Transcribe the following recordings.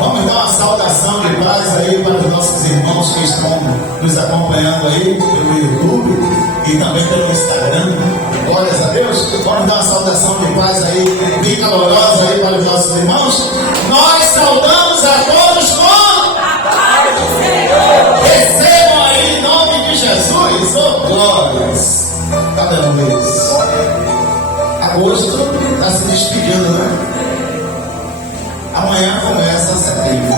Vamos dar uma saudação de paz aí para os nossos irmãos que estão nos acompanhando aí pelo YouTube e também pelo Instagram. Glórias a Deus. Vamos dar uma saudação de paz aí, bem calorosa aí para os nossos irmãos. Nós saudamos a todos com a paz do Senhor. Recebam aí em nome de Jesus. Oh, glórias. Cada vez. Agosto está se despedindo, né? Amanhã começa setembro.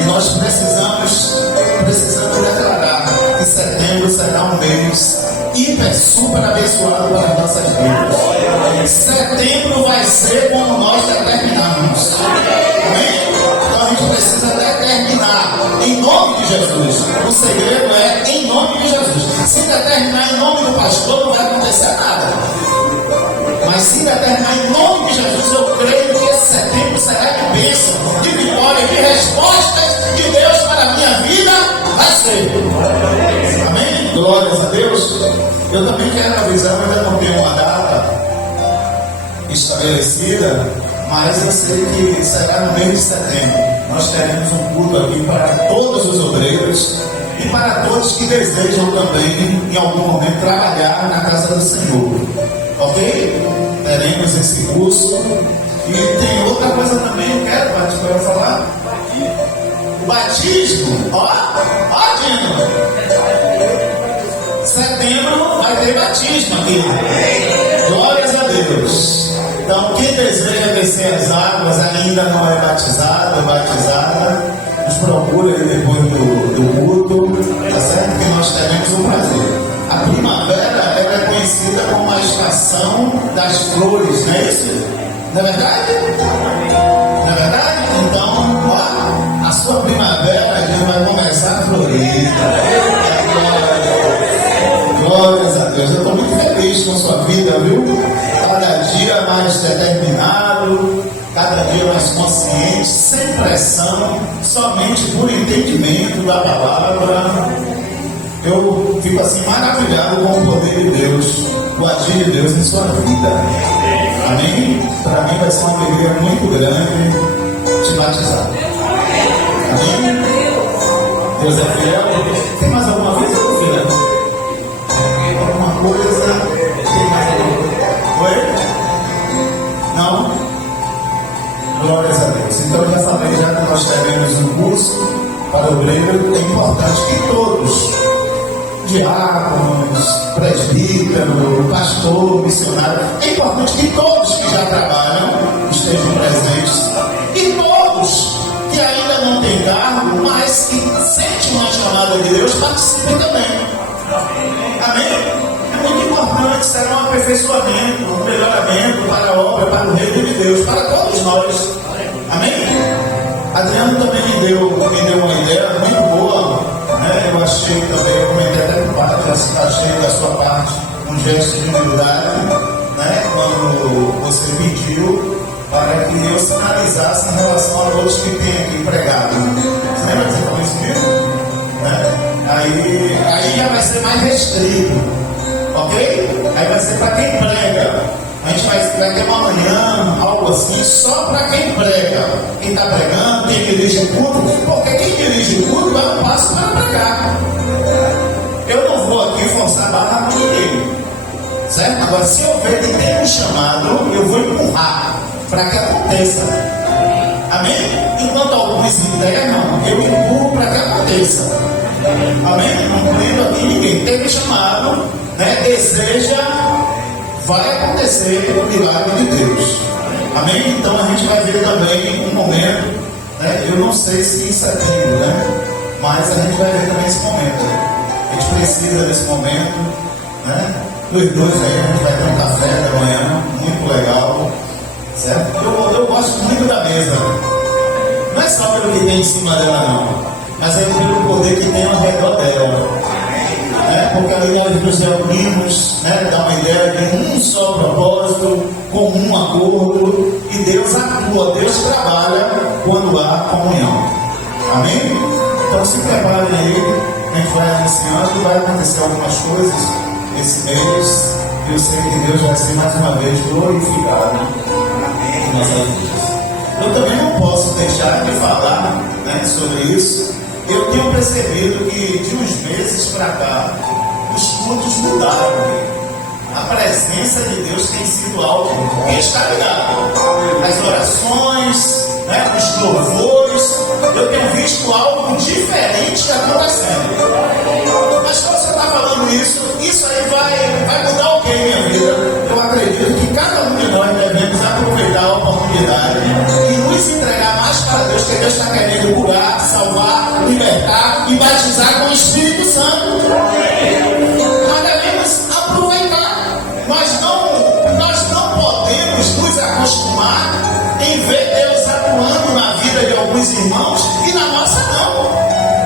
E nós precisamos declarar que setembro será um mês hiper, super abençoado para as nossas vidas. Setembro vai ser como nós determinamos. Amém? Então a gente precisa determinar em nome de Jesus. O segredo é em nome de Jesus. Se determinar em nome do pastor, não vai acontecer nada. Mas se determinar em nome de Jesus, eu creio que esse setembro será de bênção, de vitória, de respostas de Deus para a minha vida. Vai ser. Amém? Glórias a Deus. Eu também quero avisar, eu ainda não tenho uma data estabelecida, mas eu sei que será no mês de setembro. Nós teremos um culto aqui para todos os obreiros e para todos que desejam também, em algum momento, trabalhar na casa do Senhor. Ok? Teremos esse curso. E tem outra coisa também, eu quero falar. O batismo. Ó, Dino. Setembro vai ter batismo aqui. Glórias a Deus. Então, quem deseja descer as águas, ainda não é batizado ou batizada, nos procura depois do culto, tá certo? Que nós teremos o prazer. A primavera é conhecida como a estação das flores, não é isso? Não é verdade? Não é verdade? Então, ó, a sua primavera já vai começar a florir. Glórias a Deus. Eu estou muito feliz com a sua vida, viu? Cada dia mais determinado, cada dia mais consciente, sem pressão, somente por entendimento da palavra. Eu fico assim maravilhado com o poder de Deus, o agir de Deus em sua vida. Amém? Para mim vai ser uma alegria muito grande te batizar. Amém? Deus é fiel. Tem mais alguma coisa, filha? Alguma coisa? Tem mais alguma coisa? Oi? Não? Glórias a Deus. Então eu já falei já que nós teremos um curso para o obreiro. É importante que todos, diáconos, presbítero, pastor, missionário, é importante que todos que já trabalham estejam presentes e todos que ainda não têm cargo, mas que sentem uma chamada de Deus, participem também. Amém? É muito importante, será um aperfeiçoamento, um melhoramento para a obra, para o reino de Deus, para todos nós. Amém? Adriano também me deu uma ideia muito boa. Eu achei também, eu comentei até com o padre, achei da sua parte um gesto de humildade, quando você pediu para que eu sinalizasse em relação a todos que tem aqui pregado. Você lembra que você falou isso mesmo? Aí já vai ser mais restrito, ok? Aí vai ser para quem prega. A gente vai ter uma manhã, algo assim, só para quem prega. Quem está pregando, quem dirige o culto, porque quem dirige o culto dá um passo para pregar. Eu não vou aqui forçar a barra com ninguém, certo? Agora, se eu ver que tem um chamado, eu vou empurrar para que aconteça. Amém? Enquanto alguns enterram, eu empurro para que aconteça. Amém? Não prendo aqui ninguém. Teve chamado, deseja, vai acontecer o milagre de Deus. Amém? Então a gente vai ver também um momento, eu não sei se em setembro, mas a gente vai ver também esse momento. A gente precisa desse momento, Os dois aí, a gente vai ter um café da manhã, muito legal, certo? Eu gosto muito da mesa. Não é só pelo que tem em cima dela, não, mas é pelo poder que tem ao redor dela. Porque ali nós nos reunimos, dá uma ideia de um só propósito, com um acordo, e Deus atua, Deus trabalha quando há comunhão. Amém? Então se preparem aí, a gente vai anunciando e vai acontecer algumas coisas esse mês, e eu sei que Deus vai ser mais uma vez glorificado em nossas vidas. Eu também não posso deixar já de falar, né, sobre isso. Eu tenho percebido que de uns meses para cá, os cultos mudaram. A presença de Deus tem sido algo que está ligado. As orações, né, os louvores, eu tenho visto algo diferente acontecendo. Mas quando você está falando isso aí vai mudar o que em minha vida? Eu acredito que cada um de nós devemos aproveitar a oportunidade e nos entregar mais para Deus, que Deus está querendo curar, salvar, libertar e batizar com o Espírito Santo. Nós devemos aproveitar. Nós não podemos nos acostumar em ver Deus atuando na vida de alguns irmãos e na nossa não.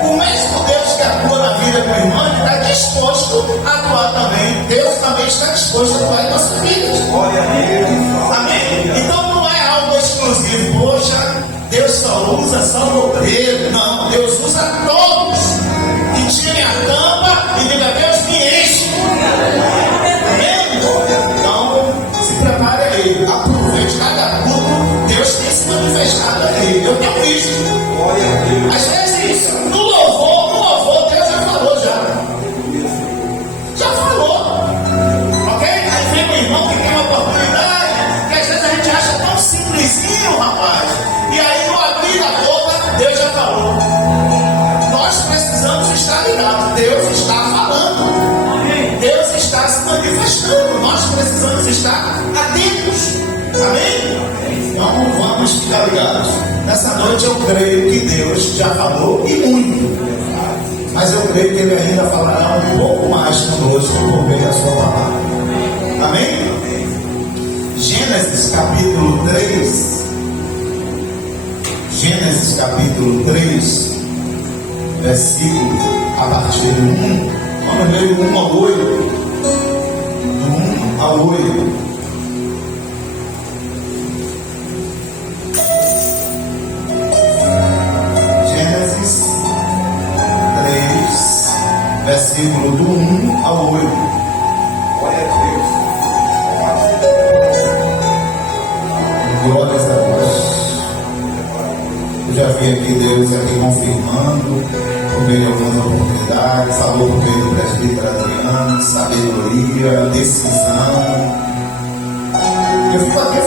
O mesmo Deus que atua na vida do irmão está disposto a atuar também. Deus também está disposto a atuar em nossas vidas. Amém? Então não é algo exclusivo. Poxa, Deus só usa obreiro. Não, Deus usa todos. E tirem a tampa e diga: Deus me enche. Então, se prepare aí, aproveite cada culto. Deus tem se manifestado aí. Eu tenho visto. Às vezes, no louvor, Deus já falou já falou. Ok? Aí vem um irmão que tem uma oportunidade, que às vezes a gente acha tão simplesinho, rapaz. E aí, no abrir a boca, Deus já falou. Nós precisamos estar ligados. Deus está falando. Deus está se manifestando. Nós precisamos estar atentos. Amém? Então vamos ficar ligados. Nessa noite eu creio que Deus já falou e muito. Mas eu creio que Ele ainda falará um pouco mais conosco por meio da sua palavra. Amém? Gênesis capítulo 3. Gênesis capítulo 3, versículo a partir do 1. Vamos ler do 1 ao 8. Do 1 ao 8. Gênesis 3, versículo do 1 ao 8. Glória a Deus. Glórias a Deus. Eu já vi aqui Deus aqui confirmando, por meio de algumas oportunidades, falou por meio do presbítero Adriano, sabedoria, decisão. Eu fico aqui, eu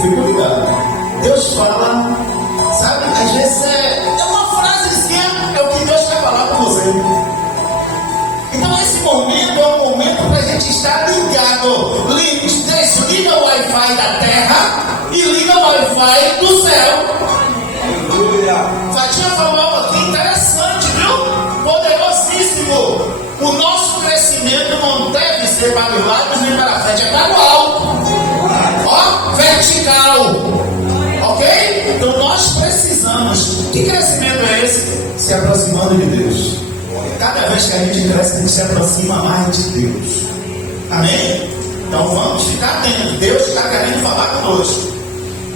fico ligado. Deus fala, sabe, às vezes é uma frasezinha, é o que Deus quer falar com você. Então esse momento é um momento para a gente estar ligado. Desliga o Wi-Fi da terra e liga o Wi-Fi do céu. Fatinha falou algo aqui interessante, viu? Poderosíssimo. O nosso crescimento não deve ser para os lados nem para frente, é para o alto. Ó, vertical. Ok? Então nós precisamos. Que crescimento é esse? Se aproximando de Deus. Cada vez que a gente cresce, a gente se aproxima mais de Deus. Amém? Então vamos ficar atentos. Deus está querendo falar conosco.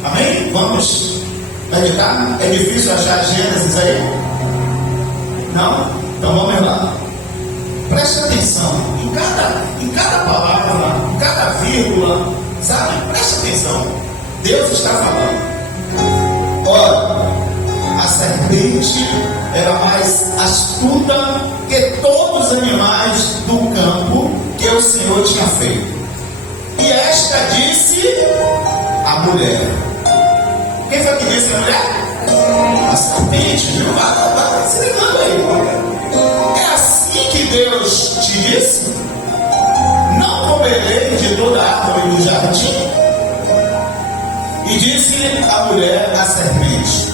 Amém? Vamos meditar? É difícil achar Gênesis aí? Não? Então vamos lá. Preste atenção em cada palavra, em cada vírgula, sabe? Preste atenção. Deus está falando. Ora, a serpente era mais astuta que todos os animais do campo que o Senhor tinha feito. E esta disse a mulher. Quem foi que disse a mulher? A serpente, viu? Vai se ligando aí. É assim que Deus te disse: não comerei de toda a árvore do jardim. E disse a mulher à serpente: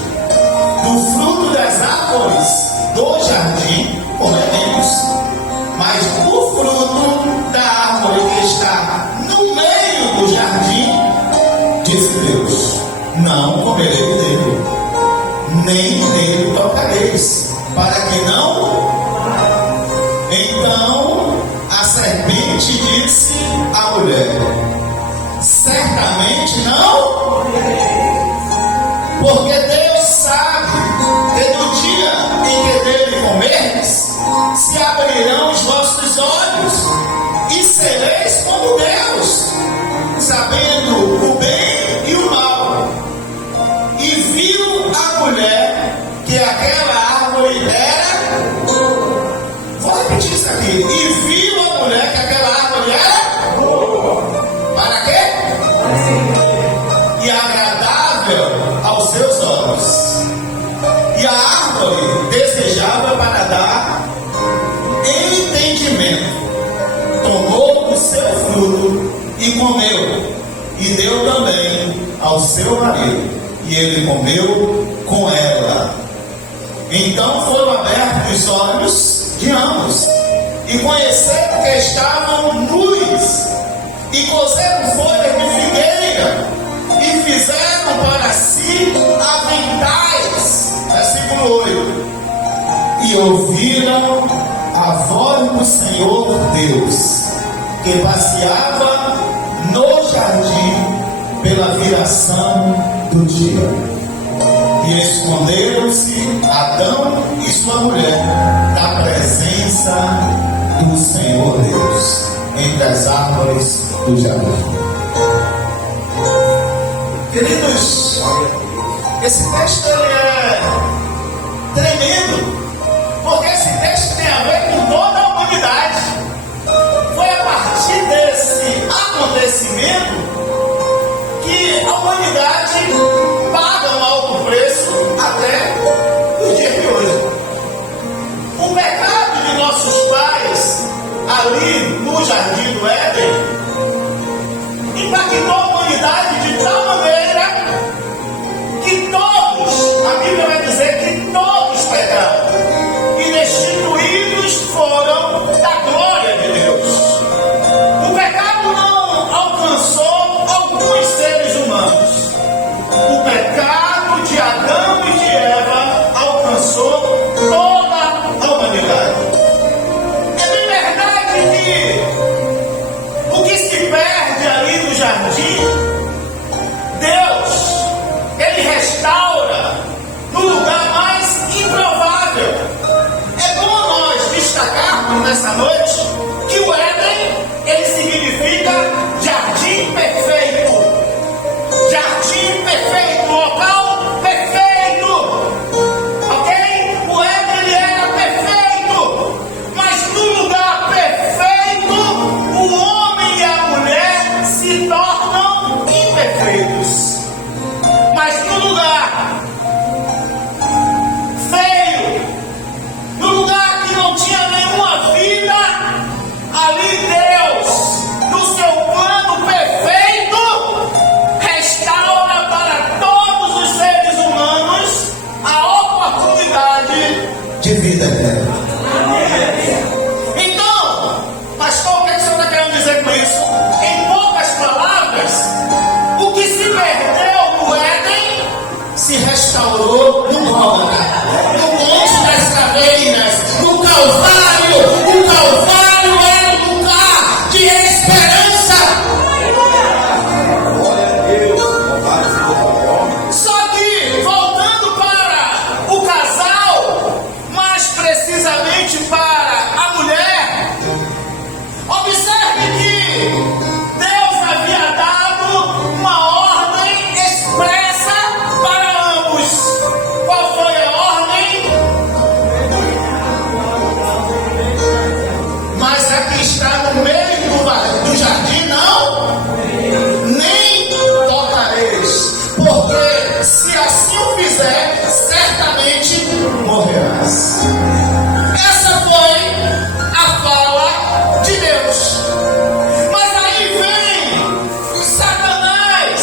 do fruto das árvores do jardim comeremos, mas do fruto da árvore que está no meio do jardim, disse Deus, não comerei dele, nem nele tocareis, para que não. Então a serpente disse à mulher: certamente não, porque Deus sabe que no dia em que dele comerdes, se abrirão os vossos olhos e sereis como Deus, sabendo o bem e o mal. agradável aos seus olhos. E a árvore desejava para dar entendimento. Tomou o seu fruto e comeu, e deu também ao seu marido, e ele comeu com ela. Então foram abertos os olhos de ambos, e conheceram que estavam nus, e coseram folhas de figueira, e fizeram para si aventais. Versículo 8. E ouviram a voz do Senhor Deus, que passeava no jardim pela viração do dia. E esconderam-se Adão e sua mulher da presença do Senhor Deus entre as árvores do jardim. Queridos, esse texto ele é tremendo, porque esse texto tem a ver com toda a humanidade. Foi a partir desse acontecimento que a humanidade paga um alto preço até o dia de hoje. O pecado de nossos pais ali no jardim do Éden impactou a humanidade de tal maneira que todos, a Bíblia vai dizer que todos pecaram e destituídos foram da glória de Deus. O pecado não alcançou alguns seres humanos. O pecado de Adão e de Eva alcançou toda a humanidade. É bem verdade que o que se perde ali no jardim, Deus, Ele restaura no lugar mais improvável. É bom nós destacarmos nessa noite que o Éden, ele significa jardim perfeito. Jardim perfeito, local perfeito. Ok? O Éden, ele era perfeito. Mas no lugar perfeito, o homem e a mulher se tornam imperfeitos. Mas no lugar feio, no lugar que não tinha nenhuma vida, ali Deus, no seu plano perfeito, restaura para todos os seres humanos a oportunidade de vida eterna. Então, pastor, o que o senhor está querendo dizer com isso? Em poucas palavras, o que se perdeu no Éden se restaurou no Gólgota, no Monte das Caveiras, no Calvário. O Calvário era um lugar de esperança. Glória a Deus. Louvado seja o nome. Só que, voltando para o casal, mais precisamente para a mulher, observe que Deus havia dado uma ordem expressa para ambos. Qual foi a ordem? Mas a que está no meio do jardim, não, nem tocareis, porque se assim o fizer, certamente morrerás. Essa foi a fala de Deus. Mas aí vem Satanás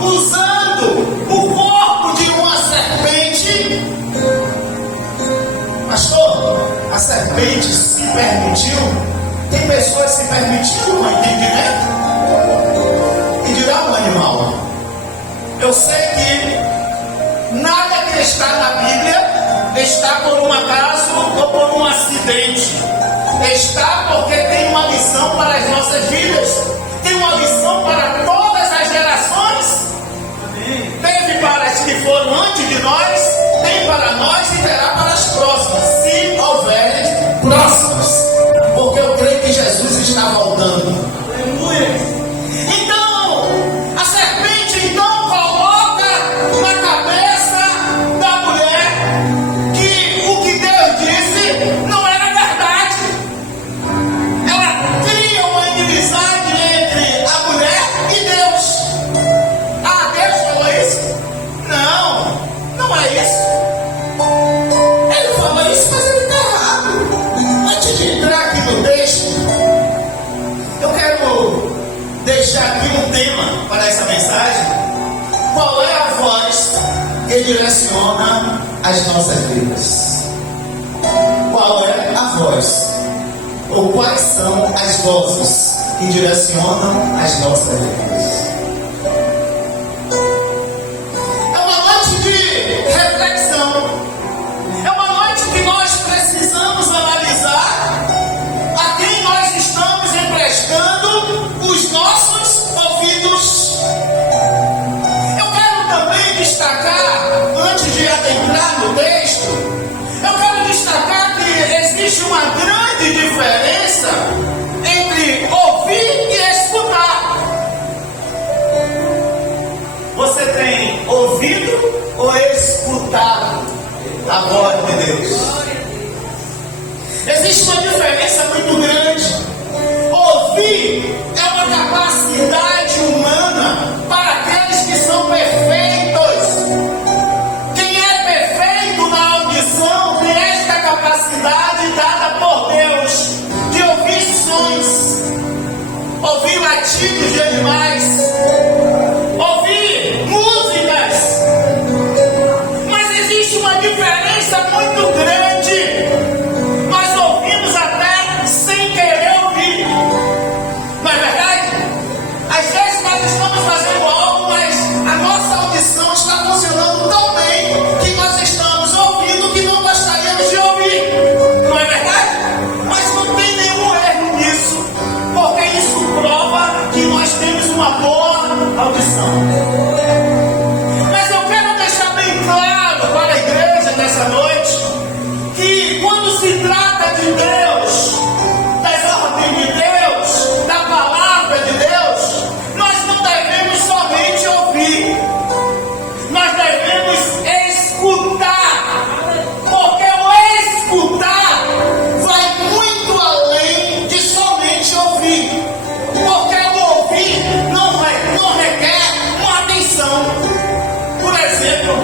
usando o corpo de uma serpente. Pastor, a serpente se permitiu. Tem pessoas se permitindo um entendimento e dirá um animal. Eu sei que nada que está na Bíblia está por um acaso ou por um acidente. Está porque tem uma lição para as nossas vidas. Tem uma lição para todas as gerações. Teve para as que foram antes de nós, tem para nós e terá para as próximas, se houver próximas. Porque eu creio que Jesus está voltando. Aleluia. Então, a serpente então coloca na cabeça da mulher que o que Deus disse não era verdade. Ela cria uma inimizade entre a mulher e Deus. Ah, Deus falou isso? que direciona as nossas vidas. Qual é a voz? Ou quais são as vozes que direcionam as nossas vidas? É uma noite de reflexão. É uma noite que nós precisamos analisar a quem nós estamos emprestando os nossos ouvidos. Eu quero também destacar, antes de adentrar no texto, eu quero destacar que existe uma grande diferença entre ouvir e escutar. Você tem ouvido ou escutado a voz de Deus? Existe uma diferença muito grande. Ouvir é uma capacidade humana para aqueles que são perfeitos. Quem é perfeito na audição tem esta capacidade dada por Deus de ouvir sons, ouvir latidos de animais, ouvir músicas. Mas existe uma diferença muito grande. Nós ouvimos até sem querer ouvir. Não é verdade? Às vezes nós estamos fazendo algo, mas a nossa audição está funcionando tão bem que nós estamos ouvindo o que não gostaríamos de ouvir. Não é verdade? Mas não tem nenhum erro nisso, porque isso prova que nós temos uma boa audição. Mas eu quero deixar bem claro para a igreja nessa noite que quando se trata de Deus, das ordens de Deus, da palavra de Deus, nós não devemos somente ouvir, nós devemos escutar, porque o escutar vai muito além de somente ouvir, porque o ouvir não requer uma atenção. Por exemplo,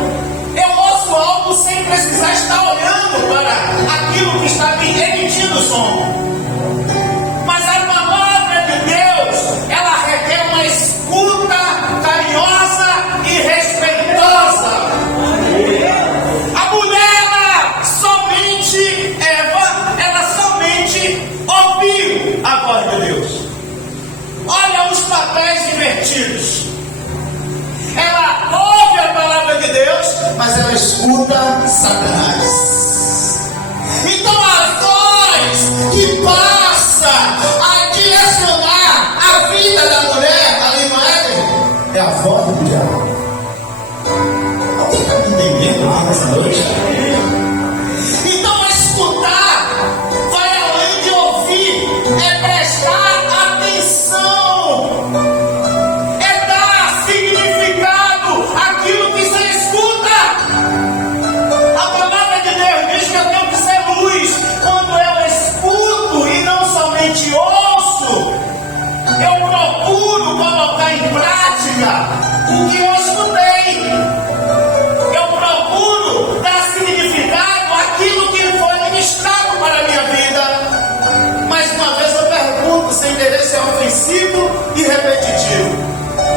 eu ouço algo sem precisar estar olhando para aquilo que está me emitindo som. Mas a palavra de Deus, ela requer uma escuta carinhosa e respeitosa. A mulher, ela somente ouviu a voz de Deus. Olha os papéis invertidos. Ela ouve a palavra de Deus, mas ela escuta Satanás. Então a voz que passa a direcionar a vida da mulher ali no Éden é a voz do diabo. Alguém está me entendendo aqui nessa noite? Então escutar vai além de ouvir, é prestar atenção, é dar significado àquilo que se escuta. A palavra de Deus diz que eu tenho que ser luz. Quando eu escuto e não somente ouço, eu procuro colocar em prática o que eu escutei. Eu procuro dar significado àquilo que foi ministrado para a minha vida. Mais uma vez eu pergunto, sem querer ser ofensivo e repetitivo: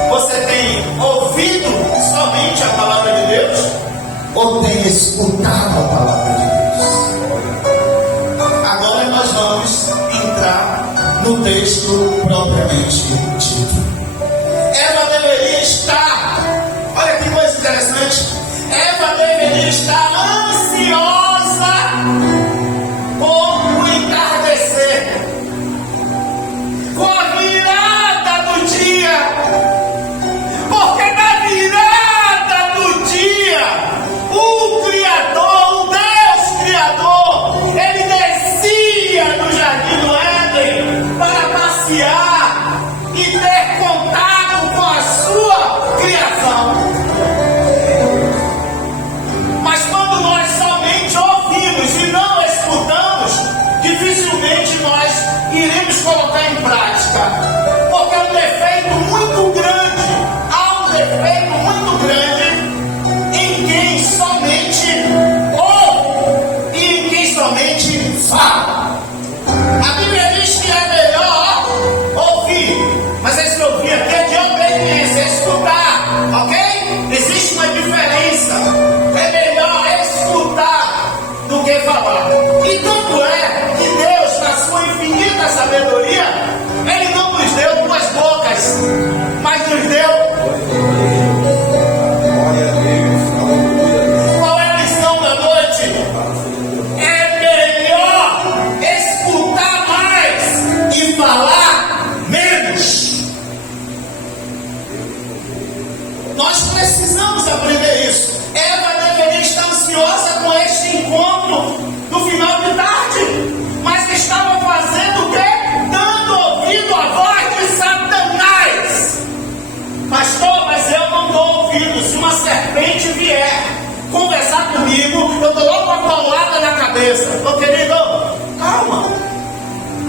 você tem ouvido somente a palavra de Deus? Ou tem escutado a palavra de Deus? Agora nós vamos entrar no texto propriamente dito. Eva deveria estar, olha que coisa interessante, Eva deveria estar ansiosa por o entardecer, com a virada do dia, porque na virada do dia, o Criador, o Deus Criador, ele descia no jardim do Éden para passear e ter contato com a sua criação. Mas quando nós somente ouvimos e não escutamos, dificilmente nós iremos colocar em prática, porque é um defeito muito grande, há um defeito muito grande em quem somente ouve e em quem somente fala. A Bíblia diz que é melhor ouvir, mas esse ouvir aqui é de obediência, é escutar, ok? Existe uma diferença. conversar comigo, eu dou logo uma paulada na cabeça. Ô querido, calma.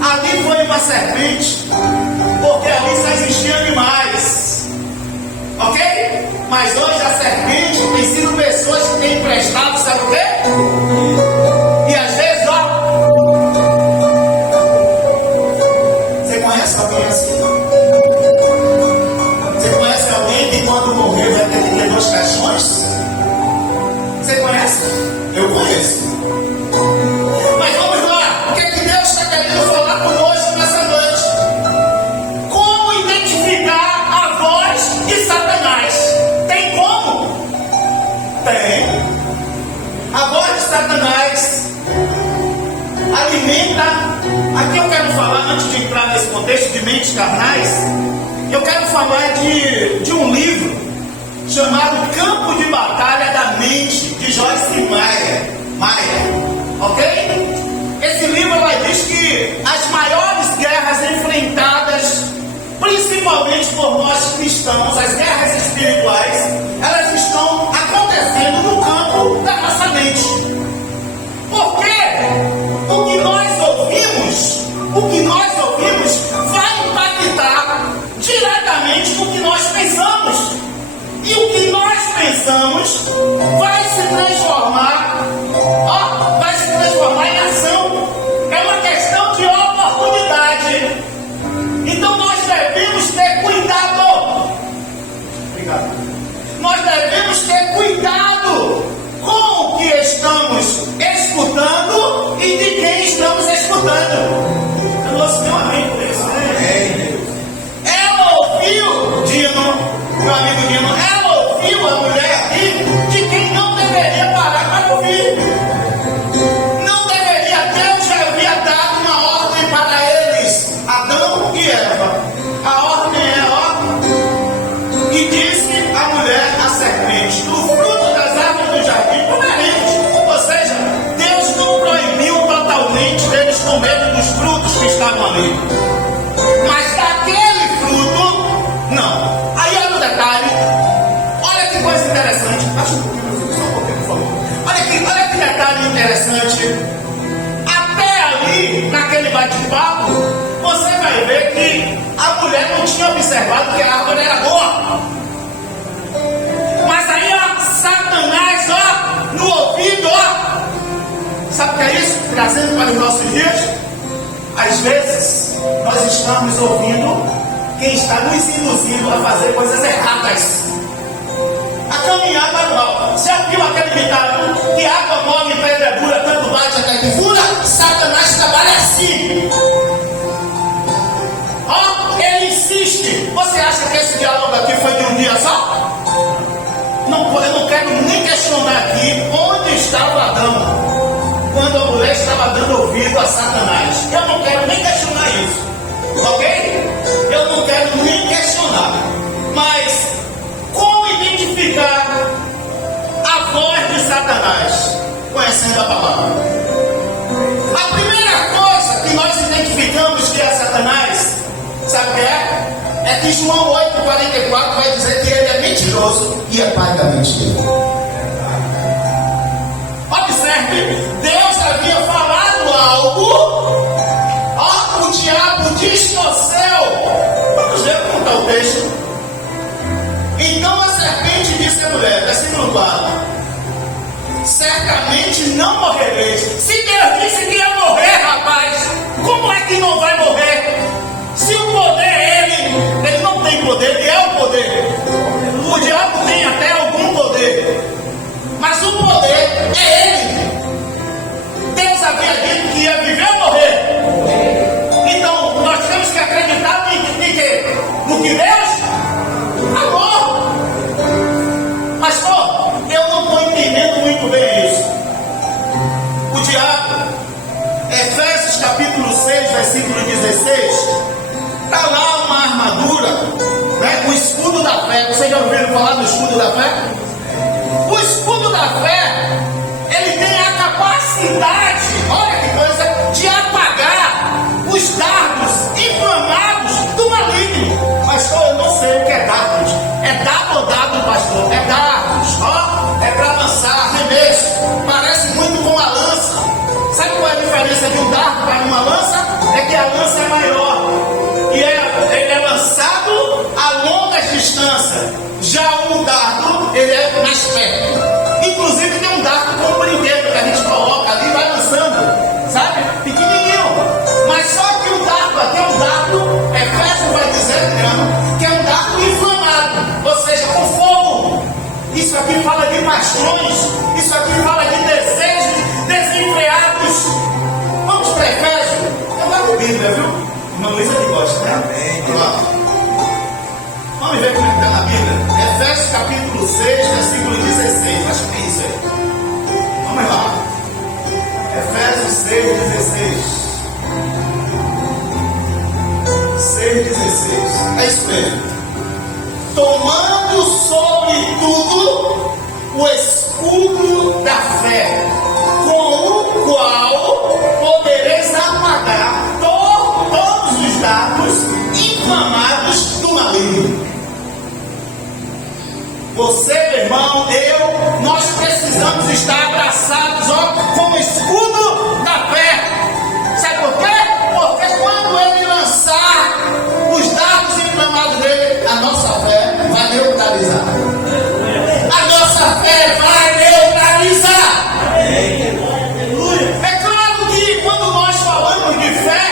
Ali foi uma serpente, porque ali só existiam animais. Ok? Mas hoje a serpente tem sido pessoas que têm emprestado, sabe o quê? E às vezes, ó, você conhece alguém assim? Você conhece alguém que quando morrer vai ter que ter 2 caixões? Você conhece? Eu conheço. Mas vamos lá, o que é que Deus está querendo falar conosco nessa noite? Como identificar a voz de Satanás? Tem como? Tem. A voz de Satanás alimenta. Aqui eu quero falar, antes de entrar nesse contexto de mentes carnais, eu quero falar de um livro chamado Campo de Batalha da Mente, de Joyce Meyer. Ok? Esse livro ela diz que as maiores guerras enfrentadas, principalmente por nós cristãos, as guerras espirituais, elas estão acontecendo no campo da nossa mente. Porque o que nós ouvimos vai impactar diretamente no que nós pensamos. E o que nós pensamos vai se transformar em ação. É uma questão de oportunidade. Então nós devemos ter cuidado. Obrigado. Nós devemos ter cuidado com o que estamos escutando e de quem estamos escutando. Nossa, meu amigo, isso, né? Ela ouviu, Dino, meu amigo Dino, ela ouviu a mulher aqui de quem não deveria parar para ouvir. Não deveria, Deus já havia dado uma ordem para eles, Adão e Eva. A ordem é, ó, e disse a mulher, a serpente, do fruto das árvores do jardim comeremos. Ou seja, Deus não proibiu totalmente deles comerem dos frutos que estavam ali. Mas daquele fruto, não. Aí olha o detalhe. Olha que coisa interessante. Acho que só um pouquinho, por favor. Olha que detalhe interessante. Até ali, naquele bate-papo, você vai ver que a mulher não tinha observado que a árvore era boa. Mas aí, ó, Satanás, ó, no ouvido, ó. Sabe o que é isso? Trazendo para os nossos dias. Às vezes, nós estamos ouvindo quem está nos induzindo a fazer coisas erradas, a caminhar para o mal. Você ouviu aquele ditado que água mole e pedra dura, tanto bate até que fura? Satanás trabalha assim. Ó, ele insiste. Você acha que esse diálogo aqui foi de um dia só? Não, eu não quero nem questionar aqui onde estava Adão quando a mulher estava dando ouvido a Satanás. Eu não quero nem questionar isso, ok? Eu não quero nem questionar. Mas como identificar a voz de Satanás? Conhecendo a palavra. A primeira coisa que nós identificamos que é Satanás, sabe o que é? É que João 8,44 vai dizer que ele é mentiroso e é pai da mentira. Observe, Deus havia falado algo, ó, o diabo distorceu. Vamos ver como está o texto. Então a serpente disse à mulher, versículo 4: certamente não morrereis. Se Deus disse que ia morrer, rapaz, como é que não vai morrer? Se o poder é ele não tem poder, ele é o poder. O diabo tem até algum poder, mas o poder é ele. Deus havia dito que ia viver ou morrer. Então nós temos que acreditar no que Deus falou. Pastor, eu não estou entendendo muito bem isso. O diabo, Efésios capítulo 6, versículo 16, está lá uma armadura, né? O escudo da fé. Vocês já ouviram falar do escudo da fé? O escudo da fé, ele tem a capacidade, olha que coisa, de apagar os dardos inflamados do maligno. Pastor, eu não sei o que é dardos. É dado ou dado, pastor? É dardos, ó, é para lançar, distância é maior. E ele é lançado a longas distâncias. Já o dardo, ele é mais perto. Inclusive tem um dardo com um brinquedo que a gente coloca ali e vai lançando, sabe? Pequenininho. Mas só que o dardo aqui é um dardo, Efésios vai dizer que é um dardo inflamado, ou seja, com fogo. Isso aqui fala de paixões, isso aqui fala de desejos desenfreados. Vamos para Efésios? Eu gosto de Bíblia, viu? Irmã Luísa que gosta, né? Amém. Vamos lá. Vamos ver como é que está na Bíblia. Efésios capítulo 6, versículo 16. Acho que é isso aí. Vamos lá. Efésios 6, 16. 6,16. É isso mesmo. Tomando sobretudo o escudo da fé, com o qual podereis apagar todos os dardos inflamados do maligno. Você, meu irmão, nós precisamos estar abraçados com o escudo da fé. Sabe por quê? Porque quando ele lançar os dardos inflamados dele, a nossa fé vai neutralizar. A nossa fé vai neutralizar. É claro que quando nós falamos de fé,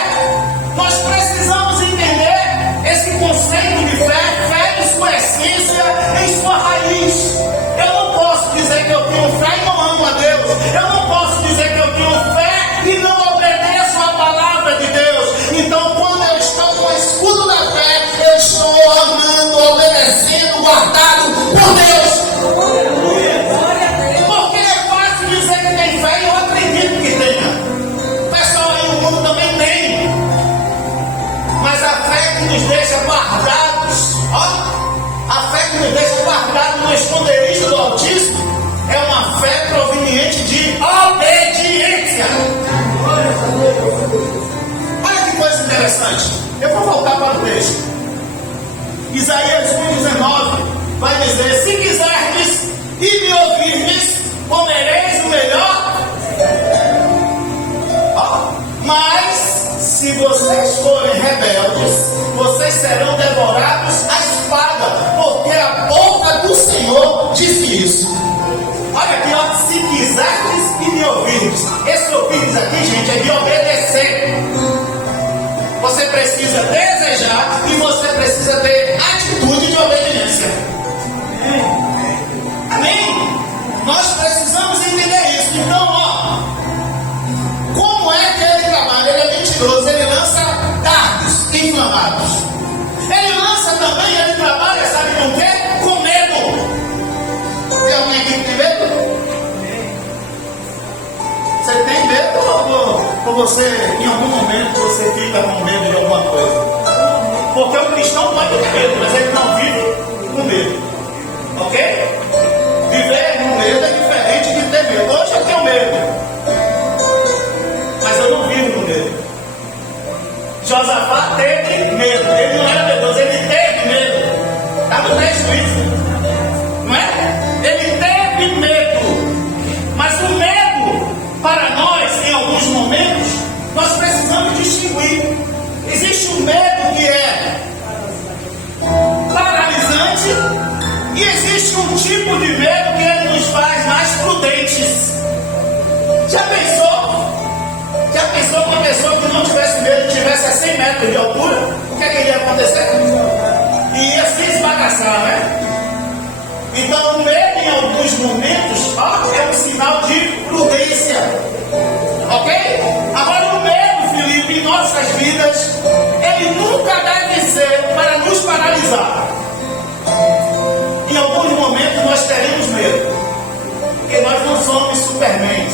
nós precisamos entender esse conceito de fé, fé em sua essência, em sua raiz. Eu não posso dizer que eu tenho fé e não amo a Deus. Eu não posso dizer que eu tenho fé e não obedeço a palavra de Deus. Então, quando eu estou com o escudo da fé, eu estou amando, obedecendo, guardado por Deus. Porque é fácil dizer que tem fé e eu acredito que tenha. O pessoal aí no mundo também tem. Mas a fé que nos deixa guardados, a fé que nos deixa guardados no esconderijo do Altíssimo, é uma fé proveniente de obediência. Olha que coisa interessante. Eu vou voltar para o texto. Isaías 1,19 vai dizer: se quiserdes e me ouvirdes, comereis o melhor. Mas se vocês forem rebeldes, vocês serão devorados à espada, porque a boca do Senhor disse isso. Olha aqui, se quiserdes e me ouvirdes. Esse ouvirdes aqui, gente, é de obedecer. Você precisa desejar e você precisa ter atitude de obediência. Amém? Nós precisamos entender isso. Então, como é que ele trabalha? Ele é mentiroso, ele lança dardos inflamados. Ele lança também, ele trabalha, sabe com o quê? Com medo. Tem alguém aqui que tem medo? Você tem medo ou você, em algum momento, você fica com medo de alguma coisa? Porque o cristão pode ter medo, mas ele não vive com medo. Ok? Viver com medo é diferente de ter medo. Hoje eu tenho medo, mas eu não vivo com medo. Josafá teve medo. Ele não era medroso, ele teve medo. Está no texto isso. Não é? Ele teve medo. Mas o medo, para nós, em alguns momentos, nós precisamos distinguir. Existe um medo que é paralisante e existe um tipo de medo que ele nos faz mais prudentes. Já pensou? Já pensou com uma pessoa que não tivesse medo, tivesse a 100 metros de altura? O que é que iria acontecer? Ia se esbagaçar, né? Então o medo em alguns momentos é um sinal de prudência. Ok? Agora o medo, Felipe, em nossas vidas, ele nunca deve ser para nos paralisar. Em alguns momentos nós teremos medo, porque nós não somos supermans,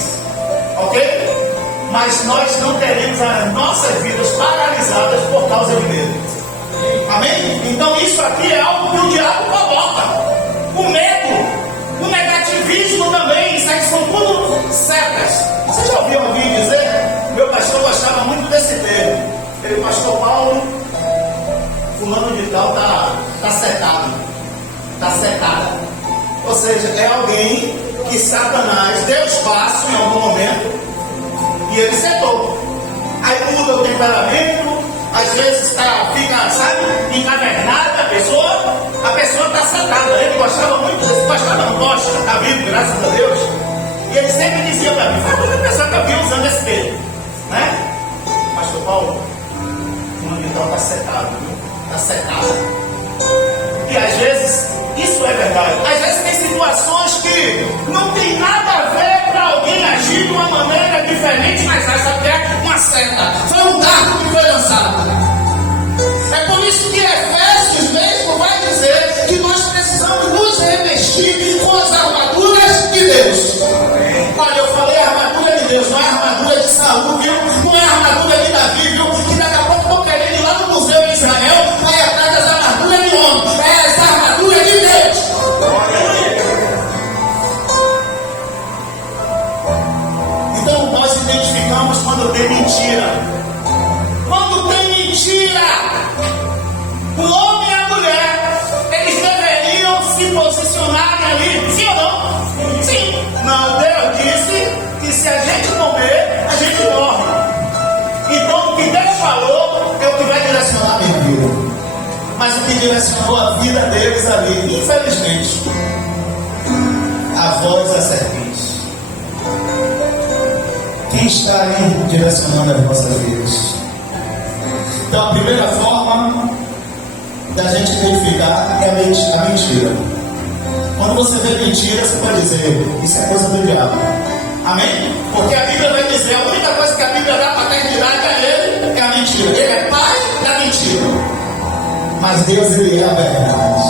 ok? Mas nós não teremos as nossas vidas paralisadas por causa de medo. Amém? Então isso aqui é algo que o diabo coloca. O medo, o negativismo também, isso aqui são tudo setas. Você já ouviu alguém dizer? Meu pastor gostava muito desse termo. Ele, pastor Paulo, fulano de tal está setado. Está setada. Ou seja, é alguém que Satanás deu espaço em algum momento e ele setou. Aí muda o temperamento, às vezes fica, sabe, encavernada a pessoa está sentada. Ele gostava muito desse, não gosta, está vivo, graças a Deus. E ele sempre dizia para mim, foi muita pessoa que eu vi usando esse termo, né? Pastor Paulo, o está setado, viu? Está setado. E às vezes, isso é verdade, às vezes tem situações que não tem nada a ver para alguém agir de uma maneira diferente, mas acha que é uma seta, foi um dardo que foi lançado. É por isso que Efésios mesmo vai dizer que nós precisamos nos revestir com as armaduras de Deus. Olha, eu falei armadura de Deus, não é armadura de Saul, viu? Não é armadura de Davi, viu? Que daqui a pouco estou querendo ir lá no museu de Israel para ir atrás das armaduras de homem. É essa armadura de Deus. Então nós identificamos quando tem mentira. Quando tem mentira, o homem e a mulher, eles deveriam se posicionarem ali, sim ou não? Sim. Não, Deus disse que se a gente comer, a gente morre. Então o que Deus falou é o que vai direcionar a minha vida. Mas o que direcionou a vida deles ali, infelizmente, a voz da serpente. Quem está aí direcionando as nossas vidas? Então a primeira forma da gente identificar é a mentira. Quando você vê mentira, você pode dizer, isso é coisa do diabo. Amém? Porque a Bíblia vai dizer, a única coisa que a Bíblia dá paternidade a ele é a mentira. Ele é pai da mentira. Mas Deus, ele é a verdade.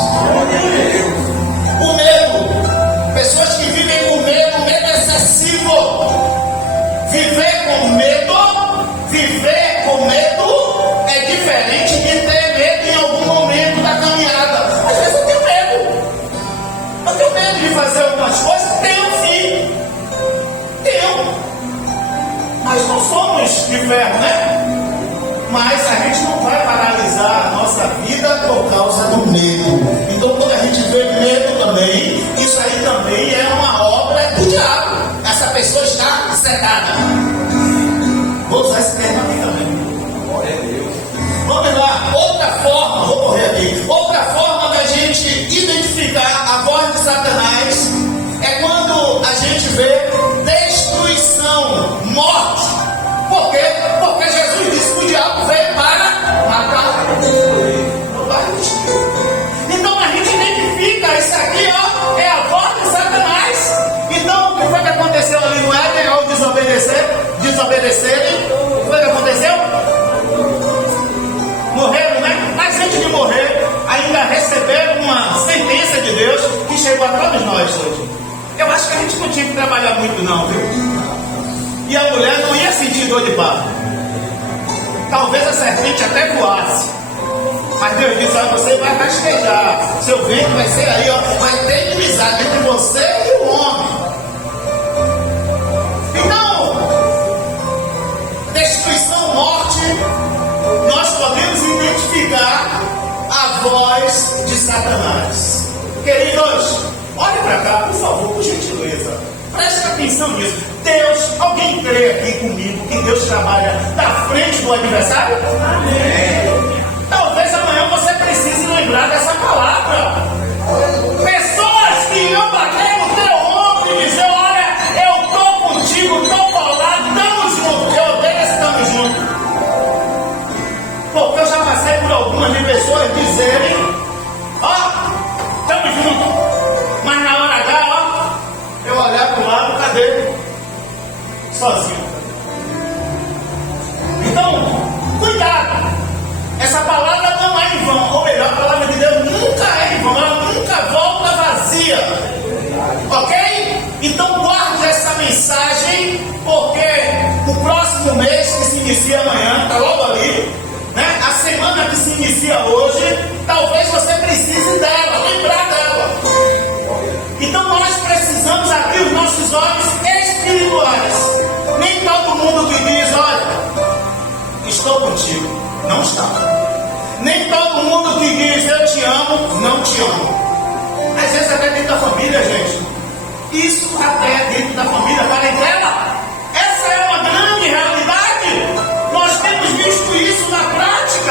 O medo. Pessoas que vivem com medo excessivo. Viver com medo é diferente de ter medo em algum momento da caminhada. Às vezes eu tenho medo. Eu tenho medo de fazer algumas coisas. Tenho sim. Mas não somos de ferro, né? Mas a gente não vai paralisar a nossa vida por causa do medo. Então quando a gente vê medo também, isso aí também é uma obra do diabo. Essa pessoa está setada. Vou usar esse termo aqui também. Glória a Deus. Vamos lá, outra forma, vou correr aqui. Outra forma da gente identificar a voz de Satanás é quando a gente vê destruição, morte. Por quê? Porque Jesus disse que o diabo veio para matar, roubar e destruir. Então a gente identifica isso aqui, ó, é a voz de Satanás. Então o que foi que aconteceu ali no Éden ao desobedecerem? O que foi que aconteceu? Morreram, né? Mas antes de morrer, ainda receberam uma sentença de Deus que chegou a todos nós hoje. Eu acho que a gente não tinha que trabalhar muito não, viu? E a mulher não ia sentir dor de parto. Talvez a serpente até voasse. Mas Deus disse, olha, você vai rastejar. Seu ventre vai ser aí, ó, vai ter inimizade entre você e o homem. Então, destruição, morte, nós podemos identificar a voz de Satanás. Queridos, olhe para cá, por favor, por gentileza. Preste atenção nisso. Deus, alguém crê aqui comigo que Deus trabalha na frente do adversário? Amém. Talvez amanhã você precise lembrar dessa palavra. Pessoas que iam bater no teu ombro e dizer, olha, eu estou contigo, estou colado, estamos juntos. Eu odeio esse estamos juntos. Porque eu já passei por algumas de pessoas dizerem, ó, estamos juntos. Mas na hora H, ó, eu olhar para o lado, cadê? Sozinho. Então, cuidado. Essa palavra não é em vão. Ou melhor, a palavra de Deus nunca é em vão. Ela nunca volta vazia. Ok? Então guarde essa mensagem, porque o próximo mês que se inicia amanhã, está logo ali, né? A semana que se inicia hoje, talvez você precise dela, lembrar dela. Então nós precisamos abrir os nossos olhos espirituais. Nem todo mundo que diz, olha, estou contigo, não está. Nem todo mundo que diz, eu te amo, não te amo. Às vezes até dentro da família, gente. Isso até dentro da família, parentela. Essa é uma grande realidade. Nós temos visto isso na prática.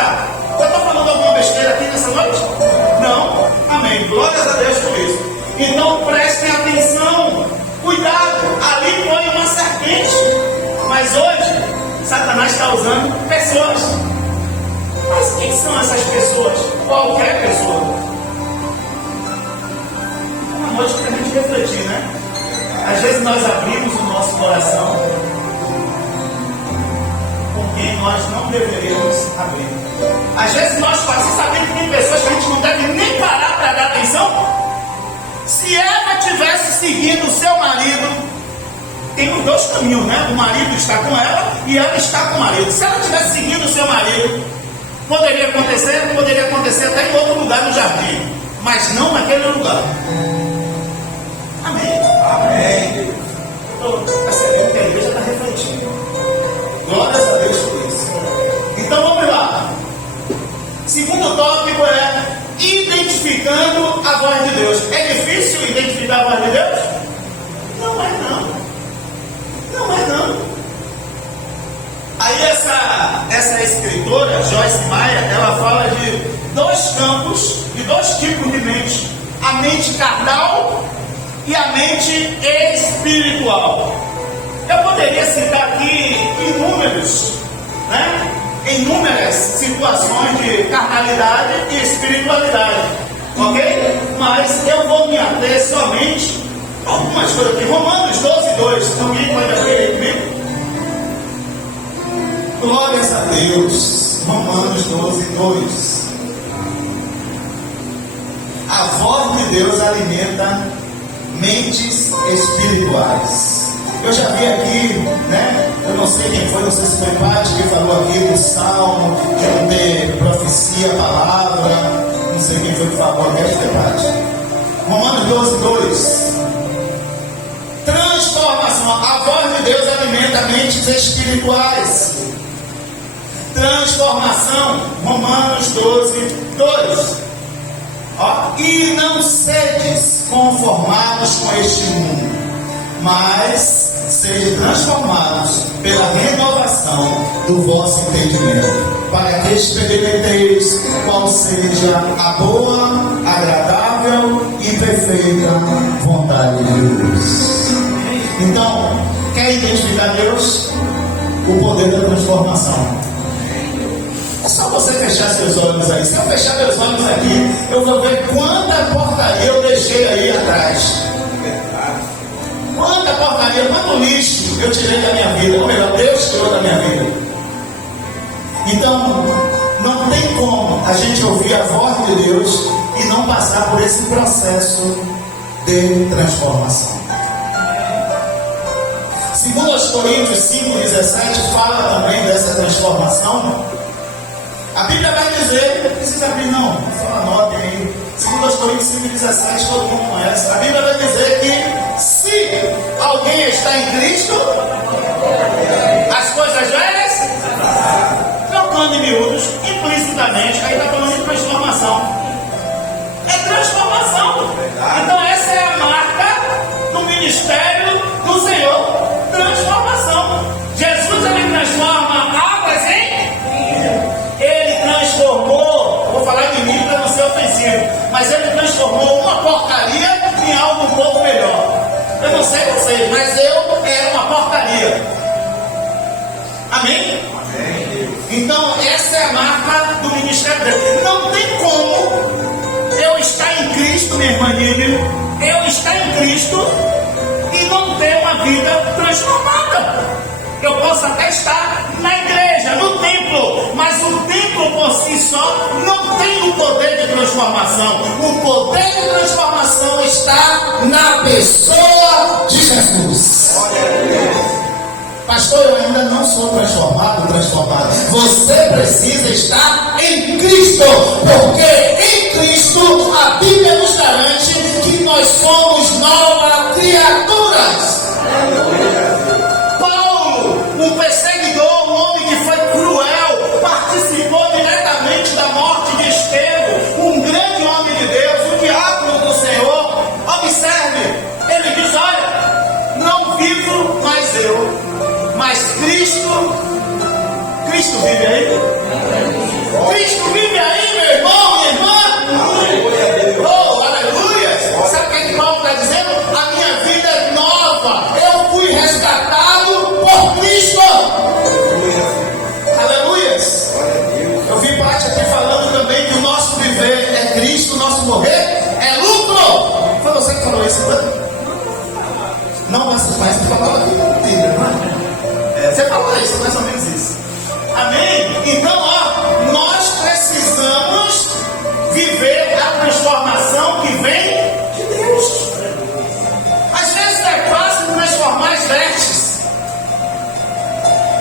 usando pessoas. Mas quem são essas pessoas? Qualquer pessoa. É uma noite para a gente refletir, né? Às vezes nós abrimos o nosso coração com quem nós não deveríamos abrir. Às vezes nós fazemos, sabendo que tem pessoas que a gente não deve nem parar para dar atenção. Se ela tivesse seguindo o seu marido, tem os dois caminhos, né? O marido está com ela e ela está com o marido. Se ela tivesse seguindo o seu marido, poderia acontecer até em outro lugar no jardim, mas não naquele lugar. Amém. Amém. Estou percebendo que a igreja está refletindo. Glórias a Deus por isso. Então vamos lá. Segundo tópico é identificando a voz de Deus. É difícil identificar a voz de Deus? Não é não. Não é não. Aí essa escritora, Joyce Meyer, ela fala de dois campos, de dois tipos de mente. A mente carnal e a mente espiritual. Eu poderia citar aqui inúmeras situações de carnalidade e espiritualidade, ok? Mas eu vou me ater somente a algumas coisas aqui. Romanos 12:2. Alguém pode abrir aí comigo? Glórias a Deus. Romanos 12:2. A voz de Deus alimenta mentes espirituais. Eu já vi aqui, né? Eu não sei quem foi, não sei se foi Paty que falou aqui do salmo, de não ter profecia, palavra. Não sei quem foi que falou aqui, acho que foi Paty. Romanos 12:2. Transformação. A voz de Deus alimenta mentes espirituais. Transformação. Romanos 12:2. E não sedes conformados com este mundo, mas sejam transformados pela renovação do vosso entendimento, para que experimenteis qual seja a boa, agradável e perfeita vontade de Deus. Então, quer identificar Deus? O poder da transformação. É só você fechar seus olhos aí. Se eu fechar meus olhos aqui, eu vou ver quanta porcaria eu deixei aí atrás. Quanta porcaria, quanto lixo eu tirei da minha vida. Ou melhor, Deus tirou da minha vida. Então, não tem como a gente ouvir a voz de Deus e não passar por esse processo de transformação. Segundo aos Coríntios 5:17 fala também dessa transformação. A Bíblia vai dizer, não precisa abrir não, só anotem aí. Segundo aos Coríntios 5:17, todo mundo conhece. A Bíblia vai dizer que se alguém está em Cristo, as coisas velhas, trocando em miúdos, implicitamente, aí está falando de transformação. É transformação. Então essa é a marca do ministério do Senhor. Transformação. Jesus, ele transforma águas em... Ele transformou, vou falar de mim para não ser ofensivo, mas ele transformou uma porcaria em algo um pouco melhor. Eu não sei vocês, mas eu era uma porcaria. Amém? Então essa é a marca do ministério dele. Não tem como eu estar em Cristo, minha irmã Nívia, eu estar em Cristo e não ter uma vida transformada. Eu posso até estar na igreja, no templo, mas o templo por si só não tem o poder de transformação. O poder de transformação está na pessoa de Jesus. Pastor, eu ainda não sou transformado. Você precisa estar em Cristo, porque em Cristo a Bíblia nos garante que nós somos novas criaturas. Paulo, um perseguidor, um homem que foi cruel, participou diretamente da morte de Estevão, um grande homem de Deus, um diácono do Senhor. Observe, ele diz: olha, não vivo mais eu, mas Cristo vive aí. Cristo vive aí, meu irmão, minha irmã. Oh, aleluia. Sabe o que Paulo está dizendo? A minha vida é nova. Eu fui resgatado por Cristo. Você falou aqui na Bíblia, não é? Você falou isso, mais ou menos isso. Amém? Então, ó, nós precisamos viver a transformação que vem de Deus. Às vezes é fácil transformar as vestes,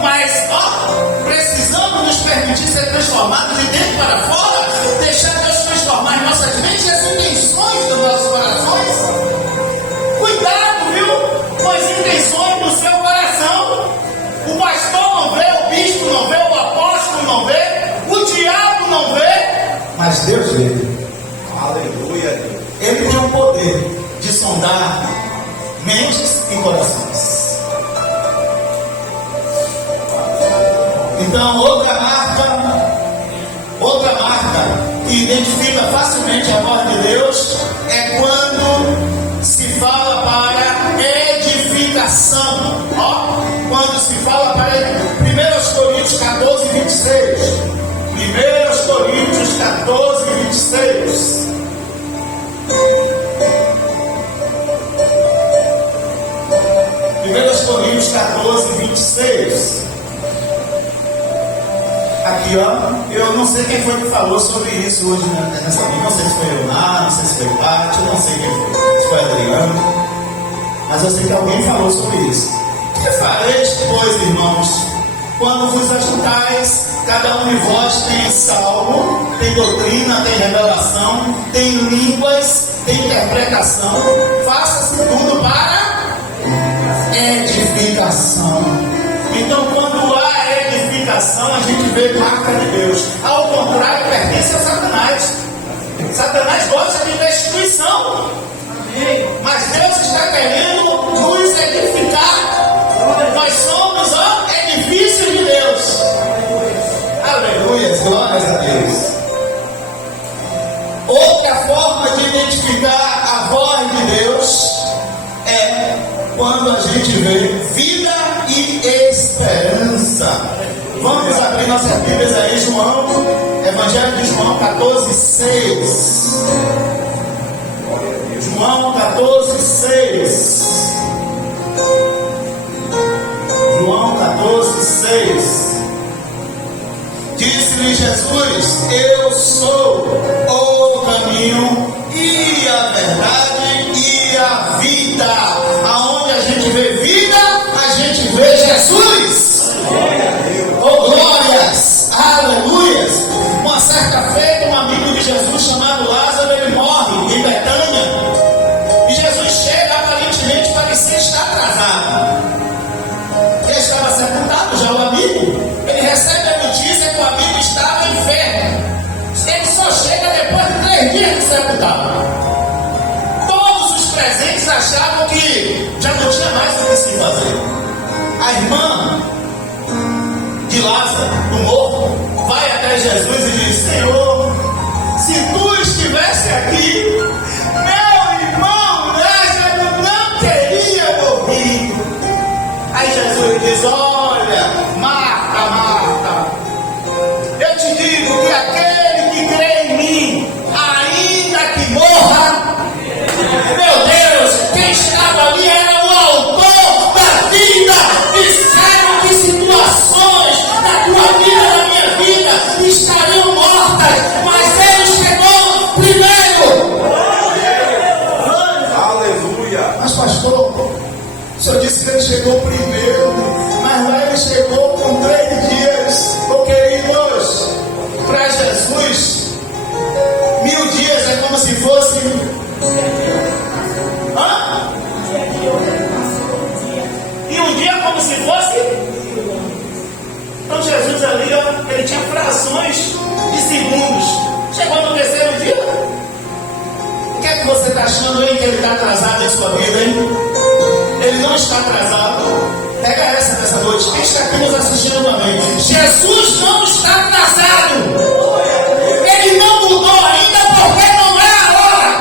mas, ó, precisamos nos permitir ser transformados de dentro para fora, deixar Deus transformar em nossas mentes e as intenções dos nossos corações. Cuidado, viu, com as intenções do seu coração. O pastor não vê, o bispo não vê, o apóstolo não vê, o diabo não vê, mas Deus vê. Aleluia. Ele tem o poder de sondar mentes e corações. Então, outra marca que identifica facilmente a voz de Deus é quando se fala para edificação. Ó, quando se fala para 1 Coríntios 14, 26. 1 Coríntios 14, 26. Coríntios 14, 26. Aqui, ó, eu não sei quem foi que falou sobre isso hoje nessa manhã. Não sei se foi Leonardo, não sei se foi Pátio, não sei quem foi. Se foi Adriano. Mas eu sei que alguém falou sobre isso. Que fareis, pois, irmãos, quando vos ajuntais, cada um de vós tem salmo, tem doutrina, tem revelação, tem línguas, tem interpretação. Faça-se tudo para edificação. Então, quando há edificação, a gente vê marca de Deus. Ao contrário, pertence a Satanás. Satanás gosta de destruição. Mas Deus está querendo nos edificar. Nós somos o edifício de Deus. Aleluia, glórias a Deus. Outra forma de identificar a voz de Deus é quando a gente vê vida e esperança. Vamos abrir nossas Bíblias aí, João, Evangelho de João 14, 6. João 14, 6. João 14, 6. Disse-lhe Jesus: eu sou o caminho e a verdade e a vida. Aonde a gente vê vida, a gente vê Jesus. Oh, glórias, aleluias. Uma certa feita, um amigo de Jesus chamado Lázaro, ele morre em Betânia. E Jesus chega, aparentemente parecia estar atrasado. Ele estava sepultado já, o amigo. Ele recebe a notícia que o amigo estava enfermo. Ele só chega depois de 3 dias de sepultado. Todos os presentes achavam que já não tinha mais o que se fazer. A irmã de Lázaro, do morto, vai até Jesus e diz: Senhor, se tu estivesse aqui, meu irmão Lázaro não teria morrido. Aí Jesus diz: olha, Marta, Marta, eu te digo que aquele que crê em mim, ainda que morra, meu Deus, quem estava ali era o autor da vida. Disseram que situações na tua vida, na minha vida, estariam mortas, mas ele chegou primeiro. Aleluia. Mas pastor, o senhor disse que ele chegou primeiro, mas lá ele chegou com 3 dias. Oh, queridos, para Jesus, 1000 dias é como se fosse. Hã? E um dia como se fosse. Então Jesus ali, ó, ele tinha frações de segundos. Chegou no 3º dia. O que é que você está achando aí que ele está atrasado em sua vida, hein? Ele não está atrasado. Pega essa nessa noite. Quem está aqui nos assistindo também? Jesus não está atrasado. Ele não mudou ainda porque não é a hora.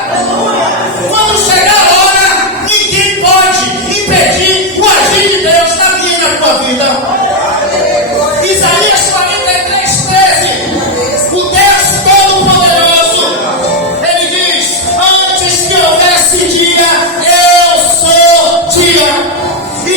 Quando chegar a hora, ninguém pode impedir o agir de Deus na minha e na tua vida. Isaías 43, 13. O Deus Todo-Poderoso, ele diz: antes que houvesse dia, eu sou dia. E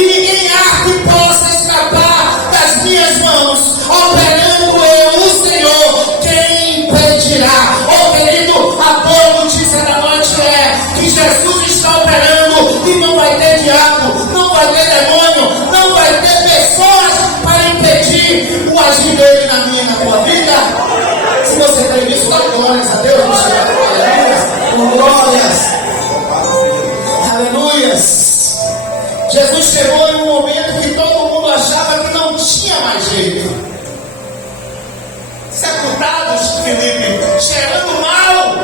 minhas mãos, operando eu, o Senhor, quem impedirá? Querido, a boa notícia da noite é que Jesus está operando e não vai ter diabo, não vai ter demônio, não vai ter pessoas para impedir o agir dele na minha e na tua vida. Se você crê nisso, dá glórias a Deus. Glórias. Aleluias. Jesus chegou em um momento que todo mundo achava que não tinha mais jeito. Sepultados, Felipe, cheirando mal.